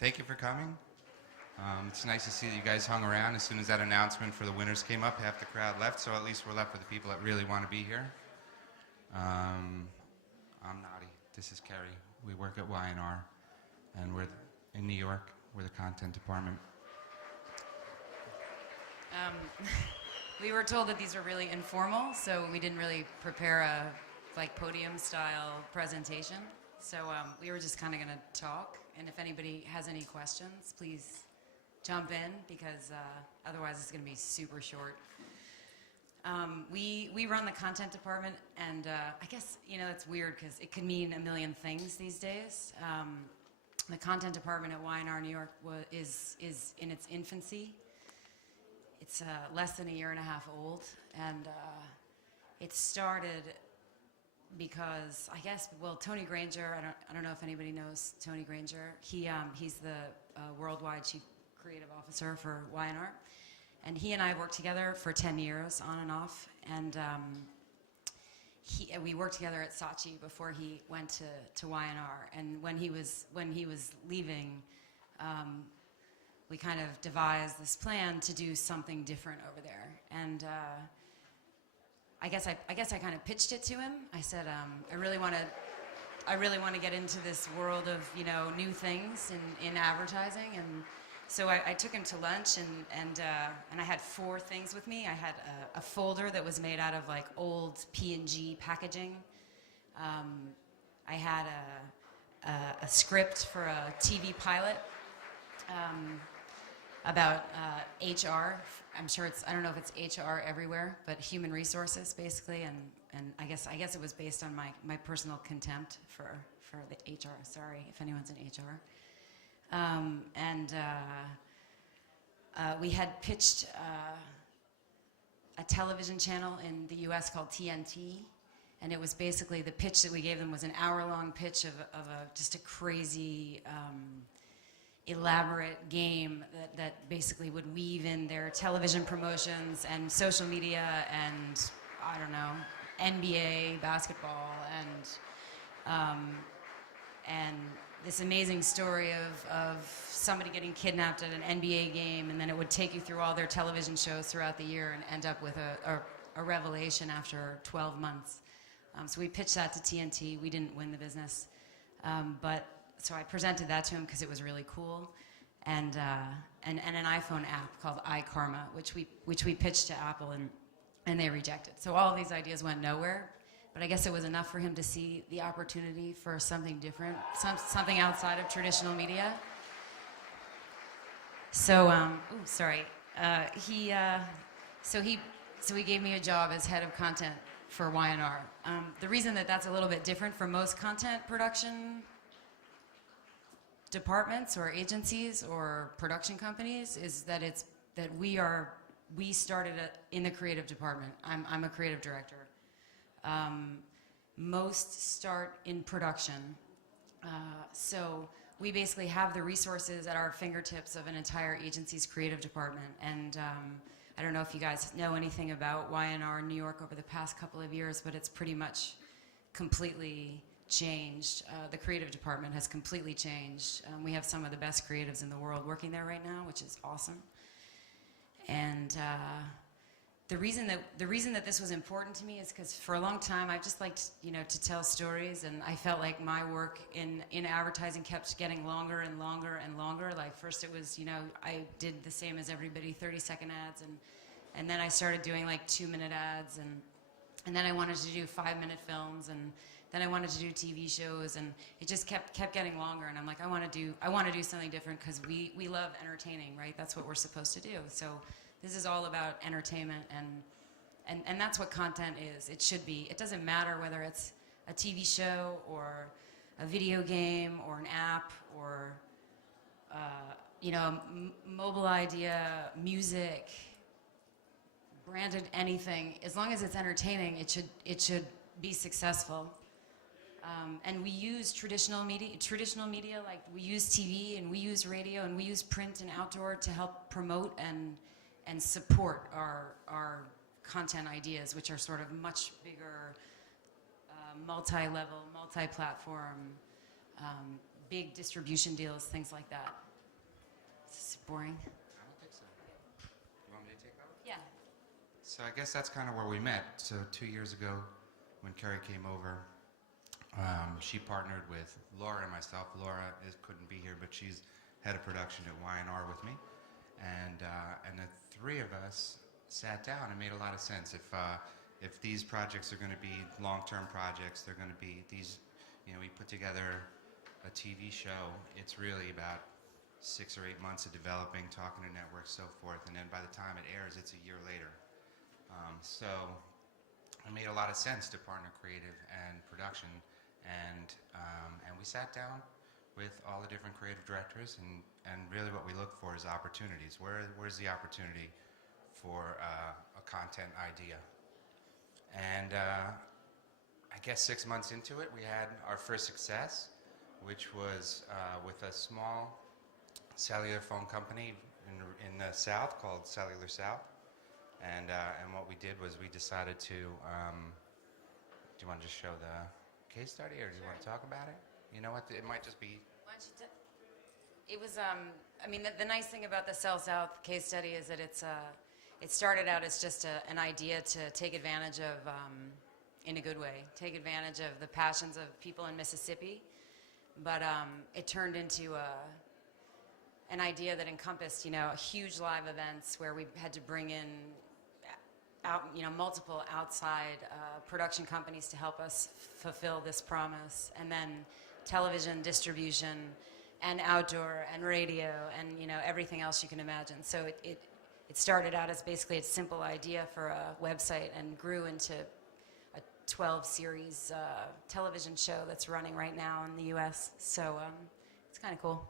Thank you for coming. It's nice to see that you guys hung around. As soon as that announcement for the winners came up, half the crowd left, so at least we're left with the people that really want to be here. I'm Nadi. This is Kerry. We work at Y&R, and we're in New York. We're the content department. We were told that these were really informal, so we didn't really prepare a podium-style presentation. So we were just kind of going to talk, and if anybody has any questions, please jump in, because otherwise it's going to be super short. We run the content department, and I guess, that's weird because it could mean a million things these days. The content department at Y&R New York is in its infancy. It's less than a year and a half old, and it started because Tony Granger. I don't know if anybody knows Tony Granger. He's the worldwide chief creative officer for Y&R, and he and I worked together for 10 years on and off, and we worked together at Saatchi before he went to Y&R, and when he was leaving, we kind of devised this plan to do something different over there, and I guess I kind of pitched it to him. I said, I really want to get into this world of new things in advertising, and so I took him to lunch, and I had 4 things with me. I had a folder that was made out of old P&G packaging. I had a script for a TV pilot. About HR. I'm sure I don't know if it's HR everywhere, but human resources basically, and I guess it was based on my personal contempt for the HR. Sorry if anyone's in HR. We had pitched a television channel in the US called TNT, and it was basically, the pitch that we gave them was an hour-long pitch of just a crazy elaborate game that basically would weave in their television promotions and social media and, I don't know, NBA basketball and this amazing story of somebody getting kidnapped at an NBA game, and then it would take you through all their television shows throughout the year and end up with a revelation after 12 months. So we pitched that to TNT. We didn't win the business, so I presented that to him because it was really cool, and an iPhone app called iKarma, which we pitched to Apple, and they rejected. So all of these ideas went nowhere, but I guess it was enough for him to see the opportunity for something different, something outside of traditional media. So, he gave me a job as head of content for Y&R. The reason that that's a little bit different from most content production departments or agencies or production companies is that we started in the creative department. I'm a creative director. Most start in production. So we basically have the resources at our fingertips of an entire agency's creative department. And I don't know if you guys know anything about Y&R New York over the past couple of years, but it's pretty much completely changed. The creative department has completely changed. We have some of the best creatives in the world working there right now, which is awesome. And the reason that this was important to me is because for a long time I've just liked to tell stories, and I felt like my work in advertising kept getting longer and longer and longer. Like first it was I did the same as everybody, 30-second ads, and then I started doing 2-minute ads, and then I wanted to do 5-minute films, and then I wanted to do TV shows, and it just kept getting longer. And I'm like, I want to do something different because we love entertaining, right? That's what we're supposed to do. So this is all about entertainment, and that's what content is. It should be. It doesn't matter whether it's a TV show or a video game or an app or mobile idea, music, branded anything. As long as it's entertaining, it should be successful. And we use traditional media, like we use TV and we use radio and we use print and outdoor to help promote and support our content ideas, which are sort of much bigger, multi-level, multi-platform, big distribution deals, things like that. boring. I don't think so. You want me to take over? Yeah. So I guess that's kind of where we met. So 2 years ago, when Carrie came over, she partnered with Laura and myself. Laura couldn't be here, but she's head of production at Y&R with me, and the three of us sat down and made a lot of sense. If these projects are going to be long-term projects, they're going to be these. You know, we put together a TV show. It's really about 6 or 8 months of developing, talking to networks, so forth, and then by the time it airs, it's a year later. So it made a lot of sense to partner creative and production, and we sat down with all the different creative directors, and really what we look for is opportunities. Where's the opportunity for a content idea? And I guess 6 months into it, we had our first success, which was with a small cellular phone company in the South called Cellular South. And what we did was we decided to, do you want to just show the case study, or do you want to talk about it? You know what, it might just be... Why don't you it was, I mean, the nice thing about the Cell South case study is that it started out as just an idea to take advantage of, in a good way, take advantage of the passions of people in Mississippi. But it turned into an idea that encompassed, you know, huge live events where we had to bring in multiple outside production companies to help us fulfill this promise, and then television distribution and outdoor and radio and, you know, everything else you can imagine. So it started out as basically a simple idea for a website and grew into a 12-series television show that's running right now in the U.S. So it's kind of cool.